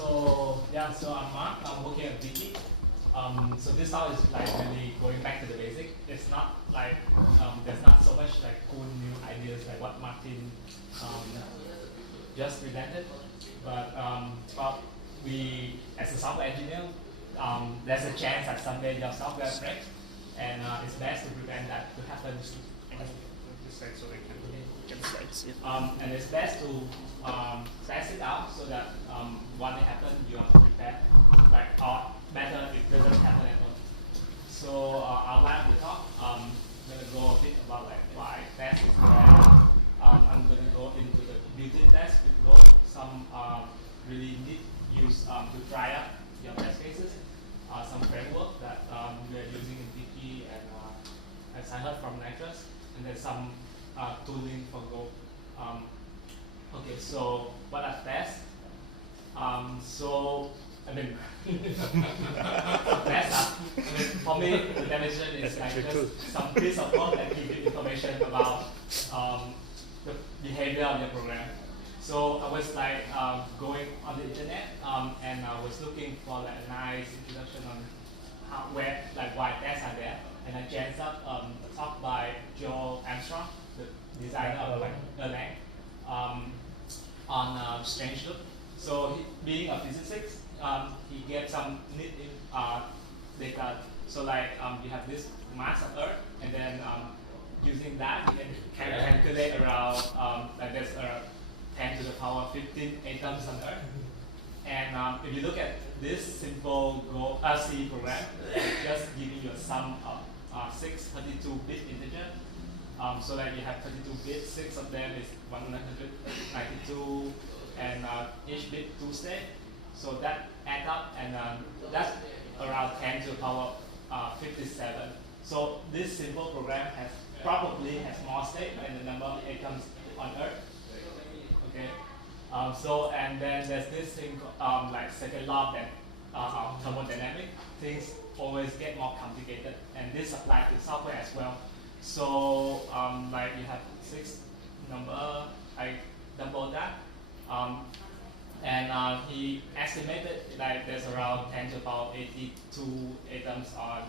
So I'm Mark. I'm working at Viki. So this talk is like really going back to the basic. It's not like there's not so much like cool new ideas like what Martin um, just presented, but we as a software engineer, there's a chance that someday your software breaks, and it's best to prevent that to happen. So they can slides. And it's best to test it out so that when it happens, you are prepared. Like, or better, it doesn't happen at all. So outline of the talk, I'm going to go a bit about like why test is there. I'm going to go into the built-in test with Go, some really neat use to try out your test cases, some framework that we are using in Viki and as I heard from lectures, and then some tooling for Go. Okay, so what are tests? So I mean, tests for me, the definition is like just some piece of code that gives you information about the behavior of your program. So I was like going on the internet and I was looking for like a nice introduction on how, where, like why tests are there, and I chanced up a talk by Joe Armstrong, the designer of like Erlang, on strange loop. So being a physicist, he gave some neat data. So like you have this mass of Earth, and then using that you can calculate around like there's 10 to the power 15 atoms on Earth. And if you look at this simple Go C program, it's just giving you a sum of 6 32-bit integer. So that you have 32 bits, 6 of them is 192, and each bit 2 state. So that adds up, and that's around 10 to the power 57. So this simple program probably has more state than the number of atoms on Earth. Okay. So and then there's this thing like second law that thermodynamic things always get more complicated, and this applies to software as well. So like you have 6 number, I doubled that, and he estimated like there's around 10 to the power 82 atoms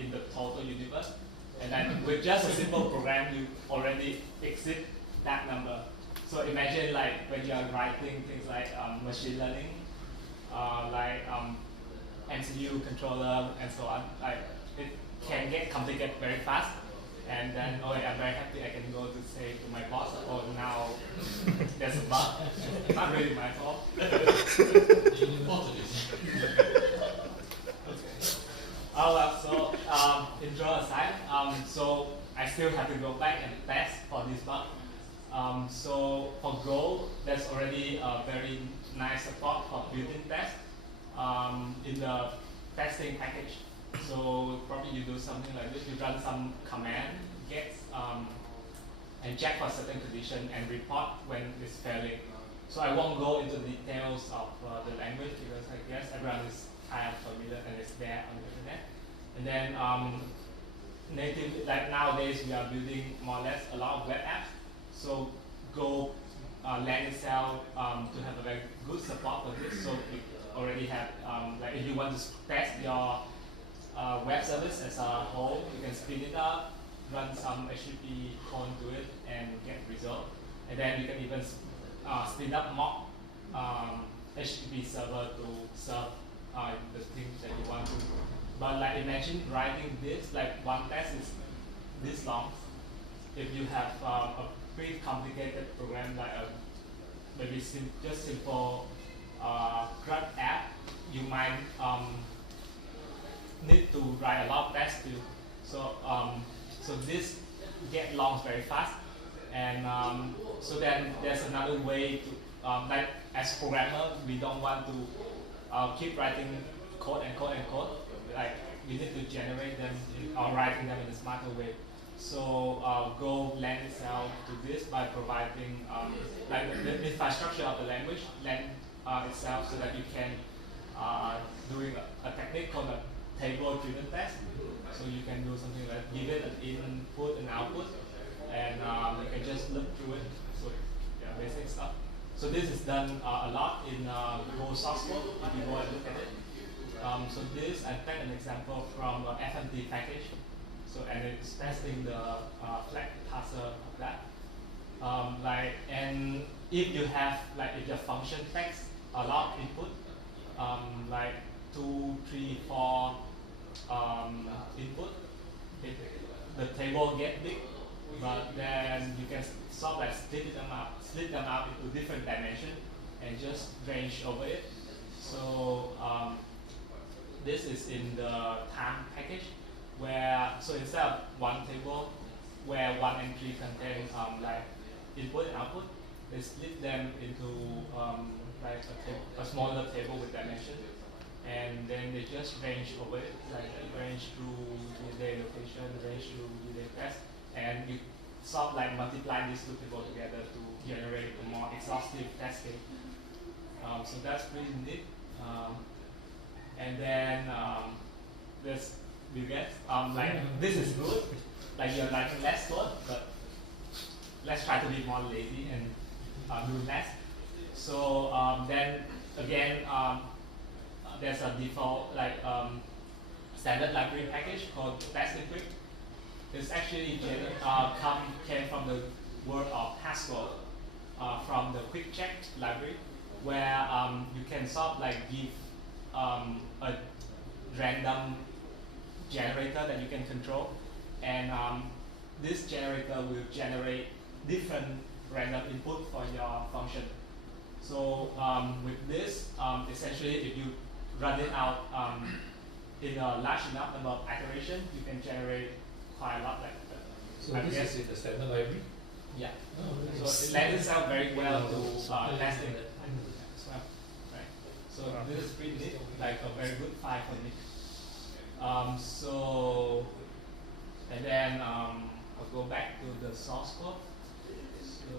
in the total universe, and then with just a simple program you already exceed that number. So imagine like when you are writing things like machine learning, like MCU controller and so on, like it can get complicated very fast. And then, oh, I'm very happy I can go to say to my boss, oh, now there's a bug. Not really my fault. Oh, well, so intro aside, so I still have to go back and test for this bug. So for Go, there's already a very nice support for built-in test in the testing package. So probably you do something like this, you run some command, get and check for certain condition and report when it's failing. So I won't go into the details of the language because I guess everyone is kind of familiar and it's there on the internet. And then native, like nowadays we are building more or less a lot of web apps. So Go lend itself to have a very good support for this. So we already have, like if you want to test your web service as a whole, you can speed it up, run some HTTP code to it, and get result. And then you can even speed up mock HTTP server to serve the things that you want to. But like imagine writing this, like one test is this long. If you have a pretty complicated program like maybe just simple CRUD app, you might need to write a lot of tests too. So this get long very fast, and so then there's another way to like as programmer we don't want to keep writing code and code and code. Like we need to generate them or writing them in a smarter way. So Go lends itself to this by providing like the infrastructure of the language lend itself so that you can doing a technique called a table-driven test. So you can do something like give it an input and output, and you can just look through it. So yeah, basic stuff. So this is done a lot in Go source code, if you go and look at it. So this, I take an example from FMT package. So, and it's testing the flag parser of that. And if you have, if your function takes a lot of input, like 2, 3, 4 input, the table get big, but then you can sort of split them out into different dimensions and just range over it. So this is in the time package, where so instead of one table where one entry contains input and output, they split them into a smaller table with dimension, and then they just range over it, range through the location, range through the test, and you sort of multiply these two tables together to generate a more exhaustive test case. So that's pretty neat. And then this you get this is good. You're liking less code, but let's try to be more lazy and do less. So then again, there's a default standard library package called Test Equip. It's actually came from the word of Haskell from the Quick Check library, where you can sort of give a random generator that you can control, and this generator will generate different random input for your function. So with this, essentially, if you run it out in a large enough number of iterations, you can generate quite a lot like that. So this is in the standard library? Yeah. Oh, so it lends itself very well to testing it as well. Right. So this is pretty neat, a very good file for me. And then I'll go back to the source code. So,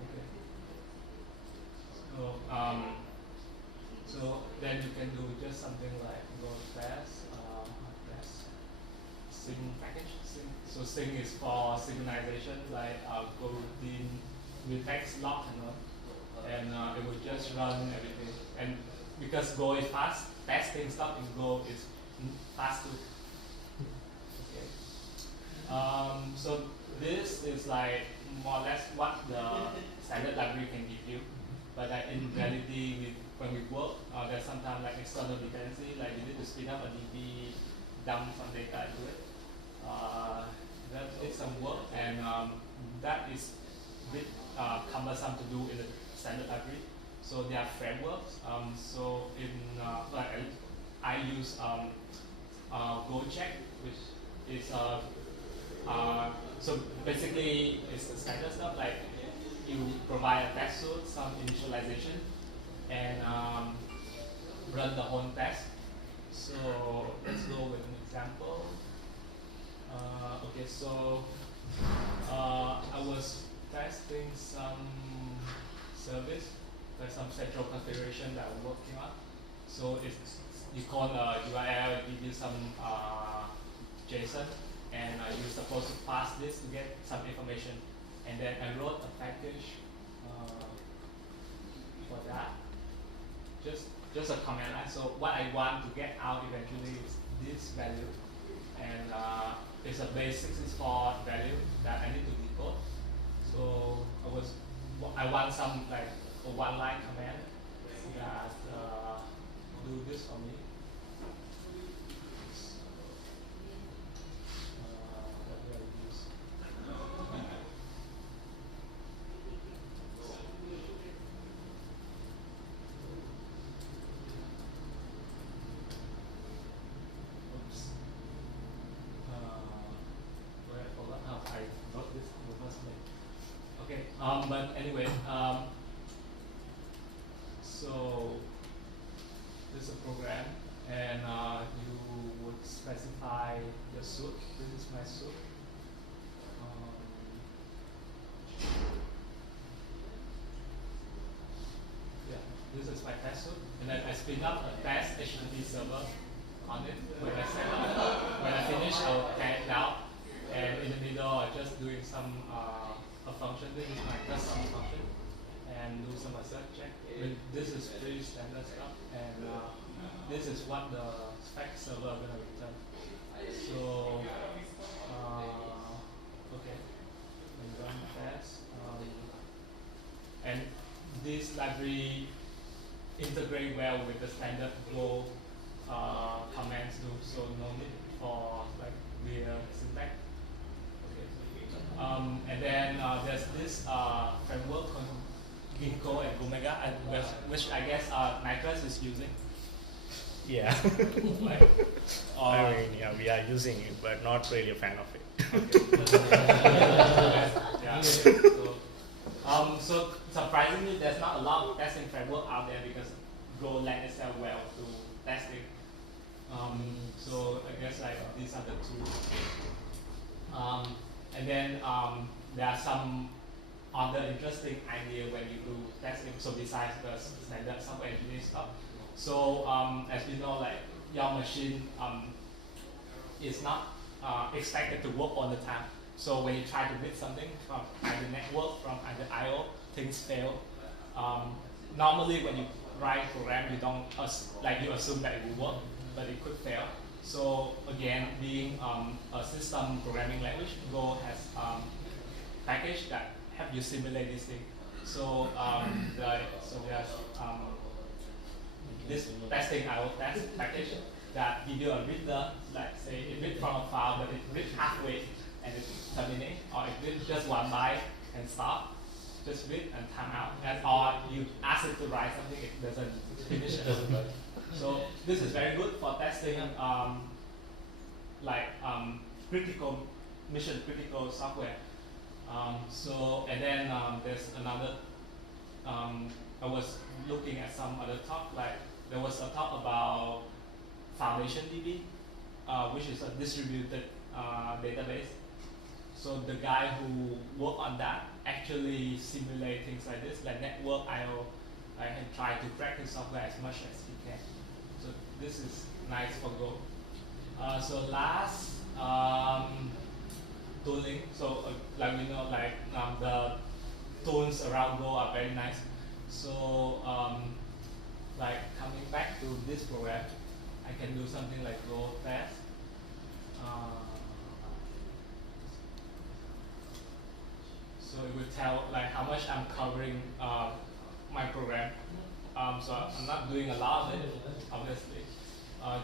okay. So then you can do just something like go test, sync package. So sync is for synchronization, go routine with text lock and all, and it will just run everything. And because Go is fast, testing stuff in Go is fast too. Okay. So this is more or less what the standard library can give you, but in reality, when we work, there's sometimes external dependency, you need to spin up a DB, dump some data into it. That takes some work, and that is a bit cumbersome to do in the standard library. So there are frameworks. So I use GoCheck, which is so basically it's the standard stuff, you provide a test suite, some initialization, and run the whole test. So let's go with an example. Okay, so I was testing some service, some central configuration that I'm working on. So you call the URL, give you some JSON, and you're supposed to pass this to get some information. And then I wrote a package for that. Just a command line. So what I want to get out eventually is this value, and it's a base 64 value that I need to decode. So I want some a one-line command that do this for me. What do I use? Oops. Where I forgot. Oh, I wrote this in the first place. Okay. But anyway, so this is a program, and you would specify your suite. This is my suite. Yeah, this is my test suite, and then I spin up a test HTTP server on it. When I finish, I'll tag it out, and in the middle, I'm just doing some a function. This is my custom function, and do some research check. But this is pretty standard stuff, and this is what the spec server are gonna return. So okay, and run test, and this library integrate well with the standard Go commands too, so no need for like weird syntax. Okay. And then there's this framework called Ginkgo and Omega, which I guess Nitrous is using. Yeah. Like, I mean, yeah, we are using it, but not really a fan of it. Okay. Yeah. So surprisingly, there's not a lot of testing framework out there because Go lends itself well to testing. So I guess like these are the two. And then there are some other interesting idea when you do testing. So besides the standard software engineering stuff. So as you know, like your machine is not expected to work all the time. So when you try to build something from either network, from either I/O, things fail. Normally, when you write program, you don't you assume that it will work, but it could fail. So again, being a system programming language, Go has package that help you simulate this thing. So there's this testing I/O test package that give you a reader, like say it read from a file, but it read halfway and it terminate, or it read just one byte and stop, just read and time out, or you ask it to write something, it doesn't finish it. So this is very good for testing critical, mission critical software. And then there's another, I was looking at some other talk, like there was a talk about Foundation DB, which is a distributed database. So the guy who worked on that actually simulate things like this, like network I/O, and try to crack the software as much as he can. So this is nice for Go. So last, tooling. So like we know, like the tools around Go are very nice. So like coming back to this program, I can do something like Go test. So it will tell like how much I'm covering my program. So I'm not doing a lot of it, obviously.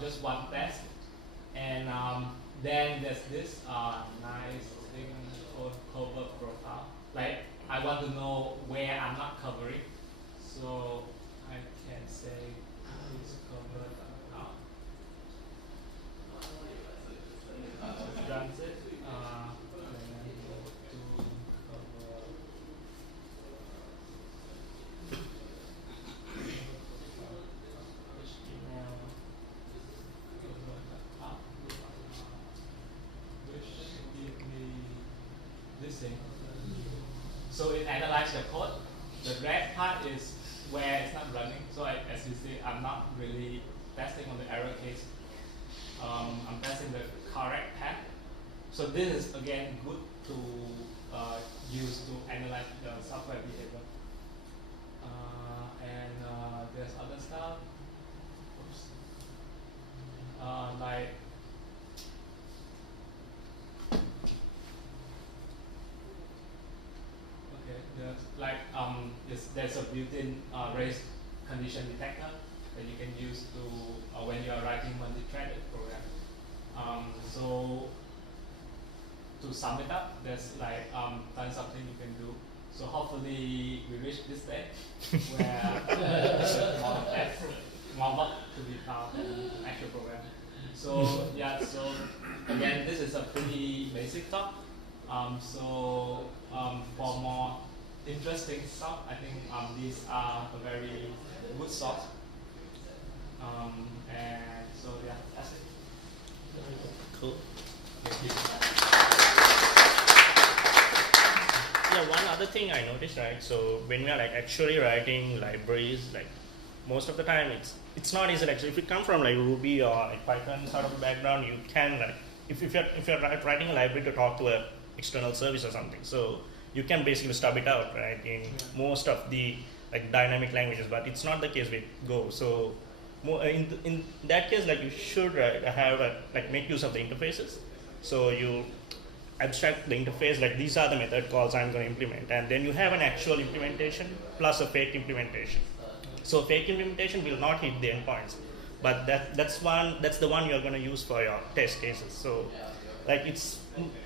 Just one test. And then there's this nice thing called cover profile. Like I want to know where I'm not covering. So I can say it's covered out. Runs it. So it analyzes your code. The red part is where it's not running. So as you see, I'm not really testing on the error case. I'm testing the correct path. So this is again good to use to analyze the software behavior. And there's other stuff. Oops. Like there's a built-in race condition detector that you can use to when you are writing multi-threaded program. So to sum it up, there's like tons of things you can do. So hopefully we reach this day where more bug to be found in actual program. So yeah, so again, this is a pretty basic talk. For more interesting stuff, I think these are a very good source. And so yeah, that's it. Cool. Thank you. Yeah, one other thing I noticed, right? So when we are like actually writing libraries, like most of the time it's not easy. Like so if you come from like Ruby or like Python sort of background, you can like if you're writing a library to talk to a external service or something. So you can basically stub it out, right, in most of the like dynamic languages, but it's not the case with Go. So in that case, like you should have like make use of the interfaces. So you abstract the interface, like these are the method calls I'm going to implement, and then you have an actual implementation plus a fake implementation. So fake implementation will not hit the endpoints, but that's the one you're going to use for your test cases. So like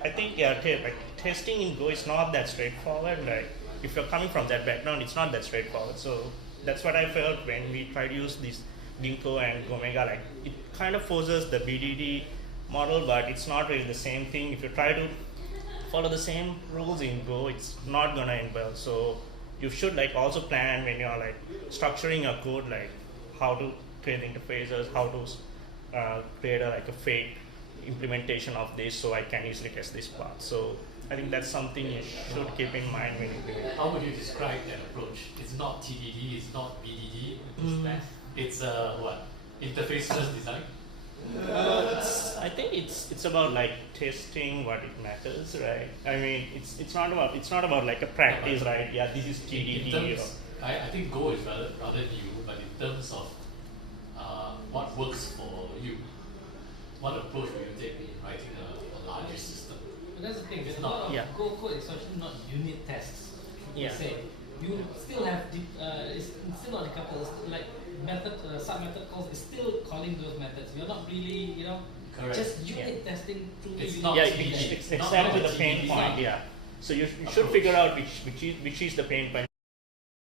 I think like testing in Go is not that straightforward. Like if you're coming from that background, it's not that straightforward. So that's what I felt when we tried to use this Ginkgo and Gomega. Like it kind of forces the BDD model, but it's not really the same thing. If you try to follow the same rules in Go, it's not gonna end well. So you should like also plan when you're like structuring a code, like how to create interfaces, how to create like a fake implementation of this, so I can easily test this part. So I think that's something you should keep in mind when implementing. How would you describe that approach? It's not TDD, it's not BDD, it's what? Interfaceless design? I think it's about like testing what it matters, right? I mean, it's not about like a practice, right? Yeah, this is TDD. I think Go is rather new, but in terms of what works for you, what approach will you take in writing a larger system? But that's the thing. There's a lot of Go code is actually not unit tests. You say you still have it's still not decouples, like method sub-method calls is still calling those methods. You're not really, just unit testing through. It's the not it's exactly the pain point. Yeah. So you should figure out which is the pain point.